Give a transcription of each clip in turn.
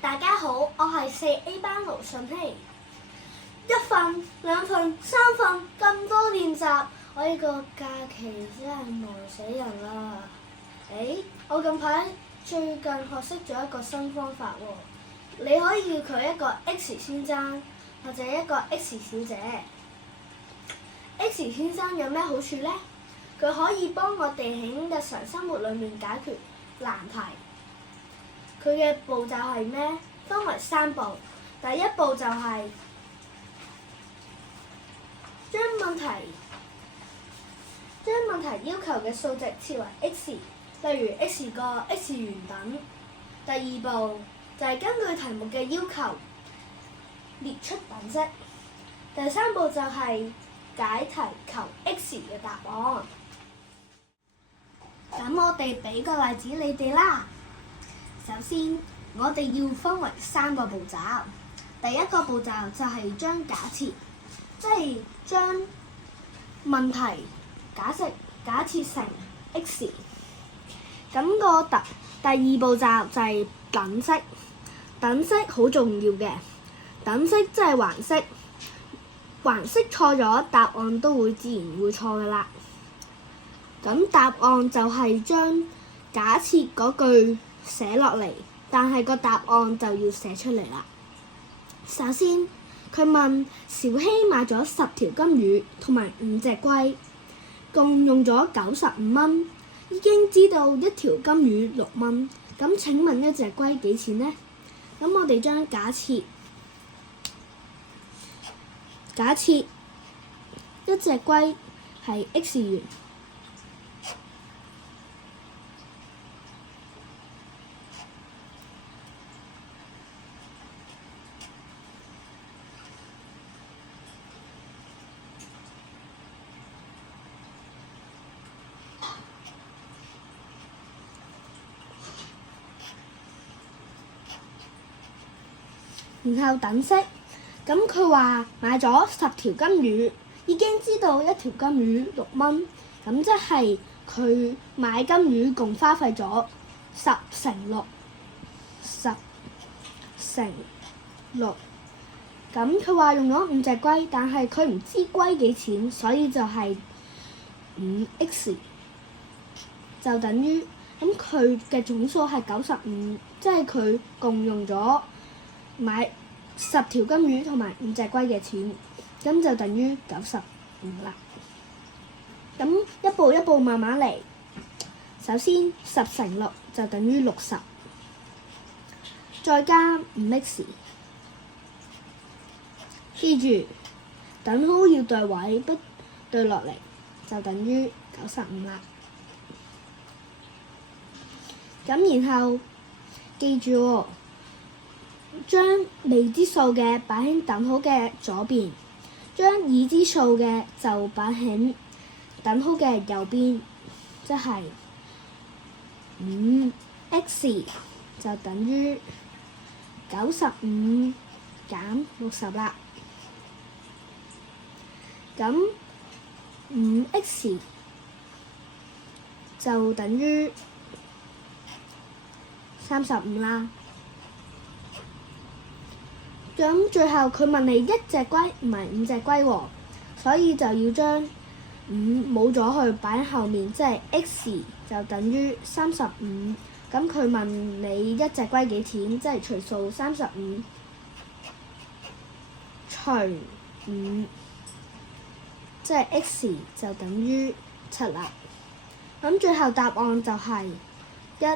大家好，我係4A 班盧順希。1份、2份、3份咁多練習，我呢個假期真係忙死人啦！我最近學識咗一個新方法喎，你可以叫佢一個 X 先生或者一個 X 小姐。X 先生有咩好處呢？佢可以幫我哋喺日常生活裏面解決難題。佢嘅步驟係咩？分為3步。第一步就係將問題要求嘅數值設為 X， 例如 X 個、X 元等。第二步就係根據題目嘅要求列出等式。第3步就係解題求 X 嘅答案。咁我哋俾個例子你哋啦。首先，我哋要分為3個步驟。第一個步驟就係將假設，即係將問題假設成 X。咁第二步驟就係等式。等式好重要嘅，等式即係橫式，橫式錯咗，答案都會自然會錯㗎啦。咁答案就係將假設嗰句寫落嚟，但係個答案就要寫出嚟啦。首先，佢問小希買咗10條金魚同埋5隻龜，共用咗95蚊。已經知道一條金魚6蚊，咁請問一隻龜幾錢呢？咁我哋將假設一隻龜係 X 元。然後等式，咁佢話買咗10條金魚，已經知道一條金魚6蚊，咁即係佢買金魚共花費咗10乘6，咁佢話用咗5隻龜，但係佢唔知龜幾錢，所以就係5x， 就等於咁佢嘅總數係95，即係佢共用咗買10條金魚同埋5隻龜嘅錢，咁就等於95啦。咁一步一步慢慢嚟。首先10乘6就等於60，再加5x。記住等號要對位，不對落嚟就等於95啦。咁然後記住喎，將未知數嘅擺喺等號嘅左邊，將已知數嘅就擺喺等號嘅右邊，即係5x 就等於95減60啦。咁5x 就等於35啦。咁最後佢問你一隻龜唔係5隻龜喎，所以就要將5冇咗去擺喺後面，即係 x 就等於35。咁佢問你一隻龜幾錢，即係除數35除5，即係 x 就等於7啦。咁最後答案就係一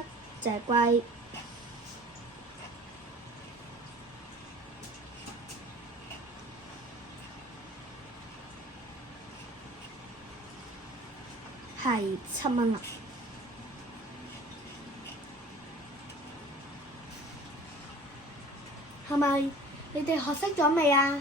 隻龜。係7蚊啦。係咪？你哋學識咗未啊？